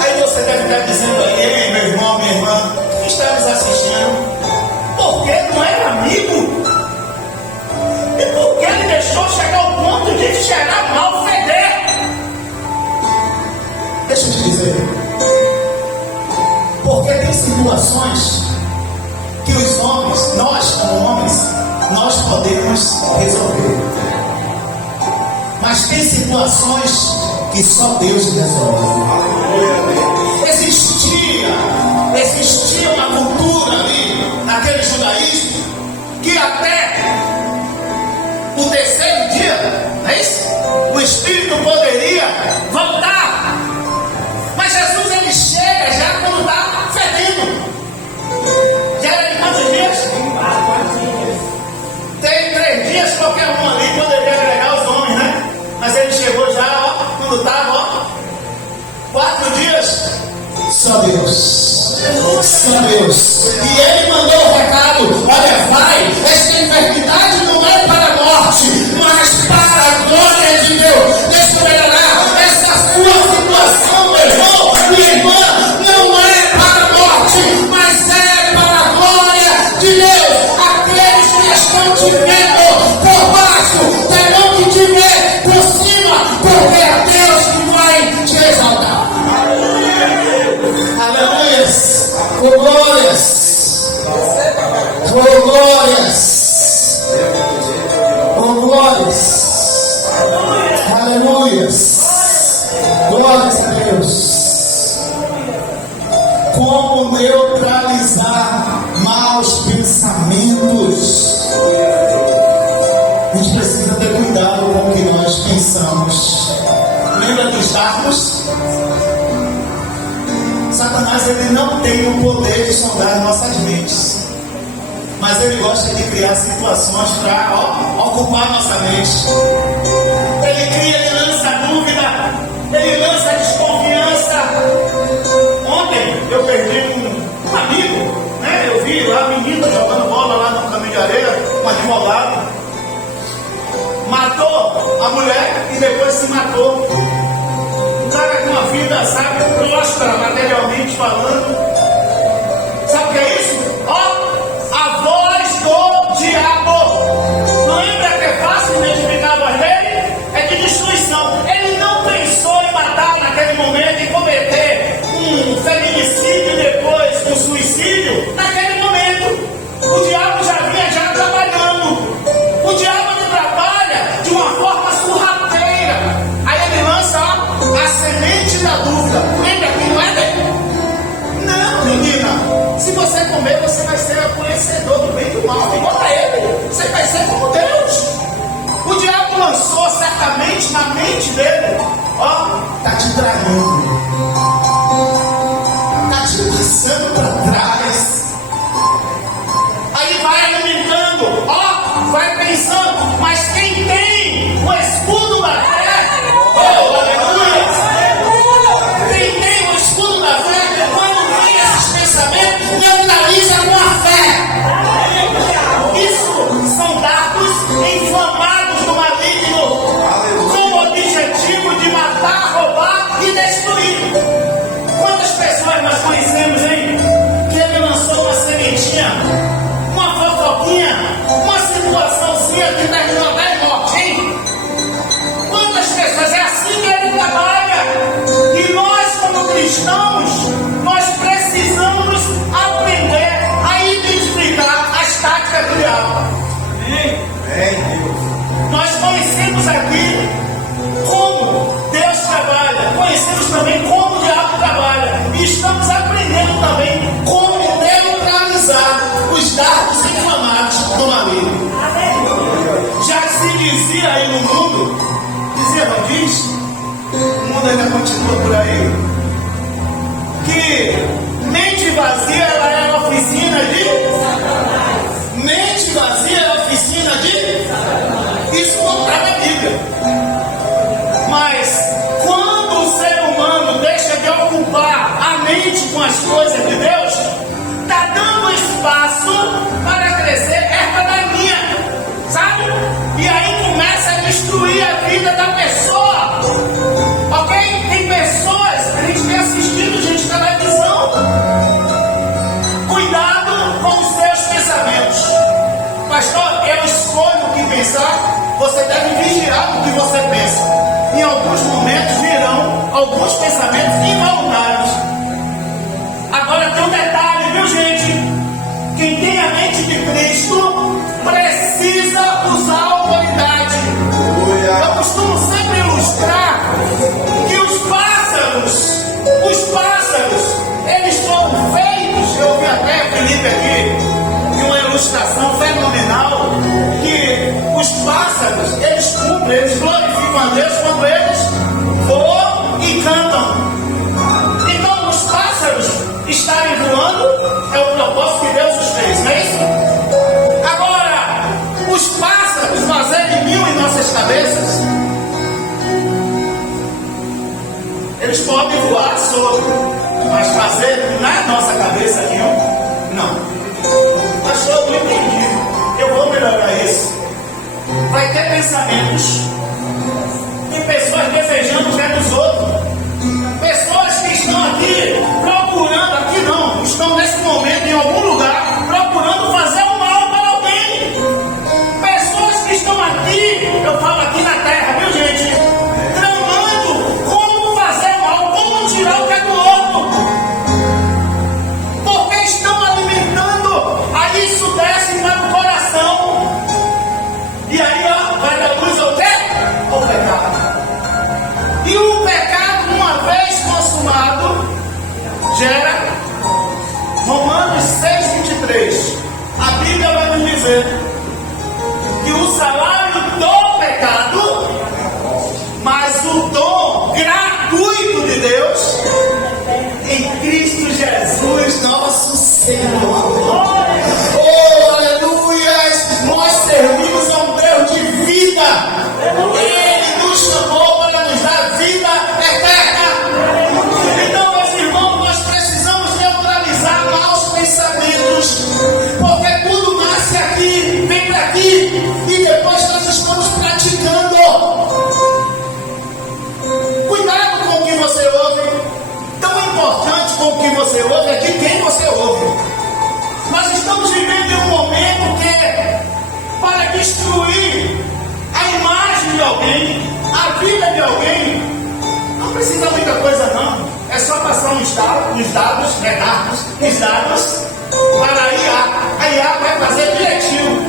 Aí você deve estar dizendo aí, ei, meu irmão, minha irmã, que está nos assistindo, porque não era amigo? E por que ele deixou chegar ao ponto de cheirar mal, feder? Deixa eu te dizer. Porque tem situações que os homens, nós como homens, nós podemos resolver. Mas tem situações que só Deus resolve. Existia uma cultura ali, naquele judaísmo, que até o terceiro dia, não é isso? O Espírito poderia voltar. Mas Jesus, ele chega já quando está fedendo. Já era de quantos dias? 3 dias, qualquer um ali poderia agregar os homens, né? Mas ele chegou já, ó, quando estava, 4 dias. Só Deus. Só Deus. E ele mandou o recado: olha, vai, essa enfermidade não é para a morte, mas para a glória de Deus. Deixa eu melhorar. Essa sua situação, meu irmão, minha irmã, não é para a morte, mas é para a glória de Deus. Aqueles que estão te vendo por baixo terão que te ver por cima, porque é Deus que vai te exaltar. Aleluias. Oh glórias. Oh glórias. Oh glórias. Aleluias. Glórias a Deus. Como neutralizar maus pensamentos? A gente precisa ter cuidado com o que nós pensamos. Lembra dos dardos? Satanás, ele não tem o poder de sondar nossas mentes, mas ele gosta de criar situações para ocupar nossa mente. Ele cria, ele lança dúvida, ele lança desconfiança. Ontem eu perdi um amigo, né? Eu vi lá menino jogando bola lá no caminho de areia, um advogado matou a mulher e depois se matou. Um cara com uma vida, sabe, próspera materialmente falando. Sabe o que é isso? A voz do diabo. Não lembra que é fácil identificar a voz dele? É de destruição. Ele não pensou em matar naquele momento e cometer um feminicídio e depois um suicídio naquele momento. O diabo já vinha já trabalhando. O diabo trabalha de uma forma sorrateira. Aí ele lança a semente da dúvida. Lembra que não é dele? Não, menina. Se você comer, você vai ser conhecedor do bem e do mal. Igual a ele. Você vai ser como Deus. O diabo lançou certamente na mente dele. Está te traindo. Está te passando para trás. Aí vai alimentando. Vai pensando. Mas quem tem o escudo da fé, aleluia! Quem tem o escudo da fé, quando tem esses pensamentos, neutraliza com a fé. Isso são dardos inflamados do maligno, com o objetivo de matar, roubar e destruir. Quantas pessoas nós conhecemos, hein? dizia aí no mundo, dizia, não diz? O mundo ainda continua por aí, que mente vazia ela é a oficina de Satanás. Mente vazia é a oficina de Satanás. Isso não está na Bíblia. Mas quando o ser humano deixa de ocupar a mente com as coisas de Deus, está dando espaço para crescer esta da minha, sabe? E aí começa a destruir a vida da pessoa, ok? Tem pessoas, a gente tem assistido, gente, televisão. Cuidado com os seus pensamentos. Pastor, eu escolho o que pensar. Você deve vigiar o que você pensa. Em alguns momentos virão alguns pensamentos involuntários. Agora tem um detalhe, viu, gente? Quem tem a mente de Cristo precisa usar a autoridade. Eu costumo sempre ilustrar que os pássaros, eles foram feitos. Eu ouvi até Felipe aqui de uma ilustração fenomenal, que os pássaros, eles cumprem, eles glorificam a Deus quando eles voam e cantam. Então os pássaros estarem voando é o propósito que Deus os fez, não é isso? Agora, os pássaros fazerem mil em nossas cabeças, eles podem voar sobre, mas fazer na nossa cabeça não. Pastor, eu não entendi. Eu vou melhorar isso. Vai ter pensamentos. Tem pessoas desejando o que é dos outros. Pessoas que estão aqui procurando, aqui não, estão nesse momento em algum lugar procurando fazer o mal para alguém. Pessoas que estão aqui, eu falo aqui na terra, viu, gente? Tramando como fazer o mal, como tirar o que é do outro. Porque estão alimentando, aí isso desce para o coração. E aí, ó, vai dar luz ao quê? Ao pecado. E o pecado, uma vez consumado, gera Romanos 6,23. A Bíblia vai nos dizer que o salário do pecado, mas o dom gratuito de Deus em Cristo Jesus, nosso Senhor. Oh, aleluia! Nós servimos a um Deus de vida. Ele nos chamou para nos dar vida eterna. Então, meus irmãos, nós precisamos neutralizar maus pensamentos, porque tudo nasce aqui, vem para aqui, e depois nós estamos praticando. Cuidado com o que você ouve. Tão importante com o que você ouve é de quem você ouve. Nós estamos vivendo em um momento que é para destruir a imagem de alguém, a vida de alguém. Não precisa muita coisa não. É só passar uns dados para a IA. A IA vai fazer direitinho.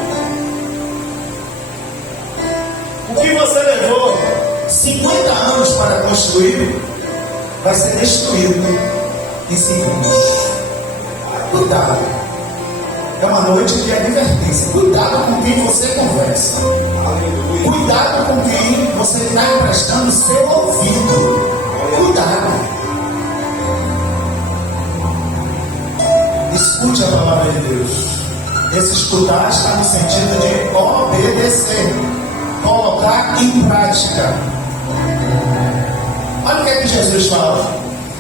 O que você levou 50 anos para construir vai ser destruído em segundos. Cuidado. É uma noite de advertência. Cuidado com quem você conversa. Cuidado com quem você está emprestando seu ouvido. Cuidado. Escute a palavra de Deus. Esse escutar está no sentido de obedecer, colocar em prática. Olha o que é que Jesus fala.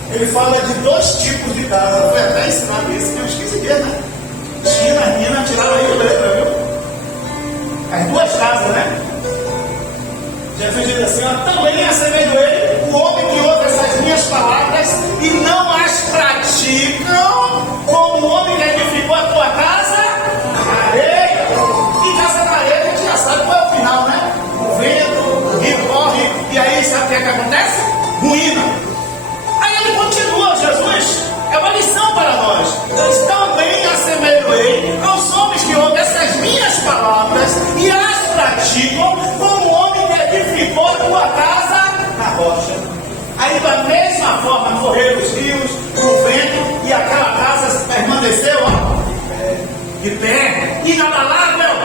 Ele fala de dois tipos de casa. Foi até ensinado isso que eu esqueci de, né? Nina tirava aí o letra, viu? As duas casas, né? Jesus diz assim, ó, também assemelho ele, o homem que ouve essas minhas palavras e não as praticam, como o homem que edificou a tua casa na areia. E casa na areia a gente já sabe qual é o final, né? O vento, o rio corre, e aí sabe o que é que acontece? Ruína. Aí ele continua, Jesus, é uma lição para nós. Eles também assemelho ele aos homens que ouvem essas minhas palavras e as praticam, como o homem que edificou a tua casa na rocha. Aí da mesma forma correram os rios, o vento, e aquela casa permaneceu, ó, de pé, inabalável.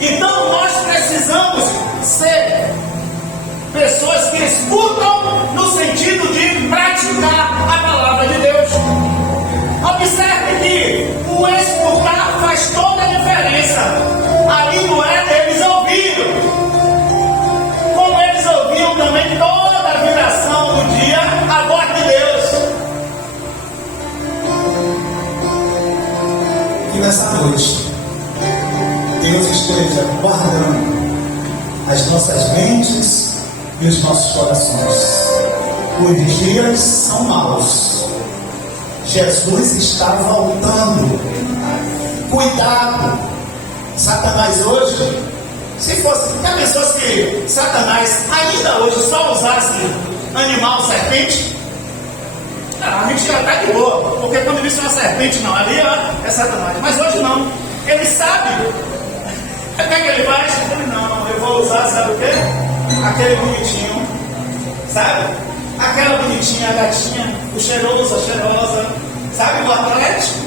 Então nós precisamos ser Pessoas que escutam no sentido de praticar a palavra de Deus. Observe que o escutar faz toda a diferença. Ali no Éden eles ouviram. Como eles ouviam também toda a viração do dia, a voz de Deus. E nessa noite, Deus esteja guardando as nossas mentes e os nossos corações. Os dias são maus. Jesus está voltando. Cuidado. Satanás hoje, se fosse, já pensou se Satanás ainda hoje só usasse animal serpente? Não, a gente já está de boa, porque quando ele disse uma serpente, não, ali é Satanás. Mas hoje não. Ele sabe. O que é que ele faz? Ele, não, eu vou usar, sabe o quê? Aquele bonitinho, sabe? Aquela bonitinha, a gatinha, o cheiroso, a cheirosa, sabe? O atlético,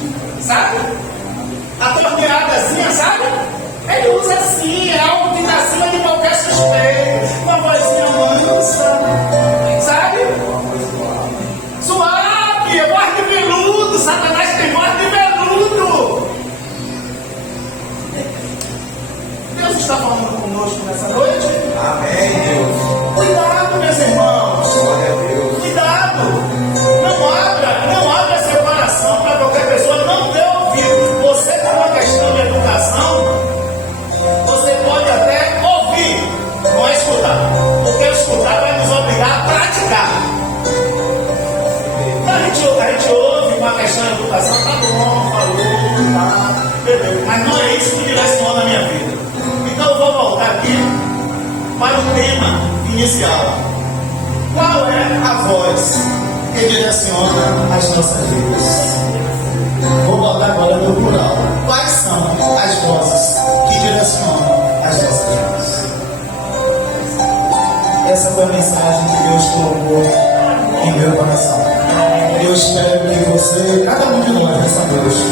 sabe? A torneadazinha, sabe? Ele usa assim, é algo que está acima de qualquer suspeito. Uma vozinha mansa, sabe? Suave, voz de veludo. Satanás tem voz de veludo. Deus está falando conosco nessa noite. Amém, Deus. Cuidado, meus irmãos. Glória a Deus. Cuidado. Não abra seu coração para qualquer pessoa. Não dê ouvido. Você, por uma questão de educação, você pode até ouvir, não escutar. Porque escutar vai nos obrigar a praticar. Então, a gente ouve uma questão de educação, tá bom, falou, tá, beleza. Mas não é isso que direciona a minha vida. Então eu vou voltar aqui para o tema inicial. Qual é a voz que direciona as nossas vidas? Vou botar agora no plural. Quais são as vozes que direcionam as nossas vidas? Essa foi a mensagem que Deus colocou em meu coração. Eu espero que você, cada um de nós nessa noite,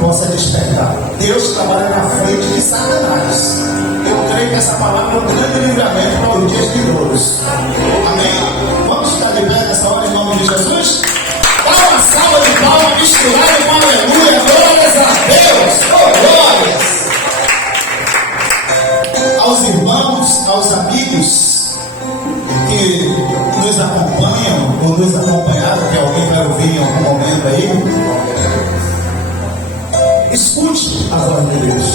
possa despertar. Deus trabalha na frente de Satanás. Eu creio que essa palavra é um grande livramento para os dias vindouros. Amém? Vamos ficar de pé nessa hora em nome de Jesus? Dá uma salva de palmas misturada com aleluia. Glórias a Deus! Oh, glórias! Aos irmãos, aos amigos que nos acompanham ou nos acompanharam, que alguém vai ouvir em algum momento aí. Escute a voz de Deus.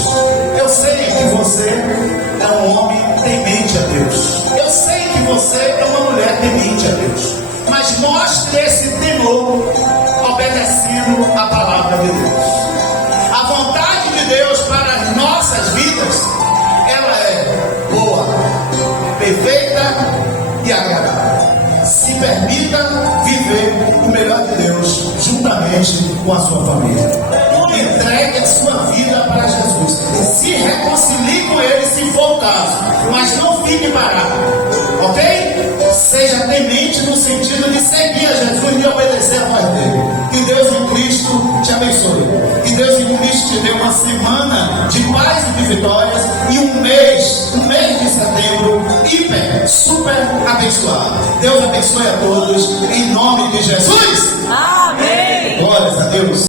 Eu sei que você é um homem temente a Deus. Eu sei que você é uma mulher temente a Deus. Mas mostre esse temor obedecendo a palavra de Deus. A vontade de Deus para as nossas vidas, ela é boa, perfeita e agradável. Se permita viver o melhor de Deus juntamente com a sua família. Entregue a sua vida para Jesus. Se reconcilie com Ele se for o caso, mas não fique parado, ok? Seja temente no sentido de seguir a Jesus e obedecer a voz dele. Que Deus em Cristo te abençoe. Que Deus em Cristo te dê uma semana de paz e de vitórias e um mês de setembro hiper, super abençoado. Deus abençoe a todos em nome de Jesus. Amém. Glórias a Deus.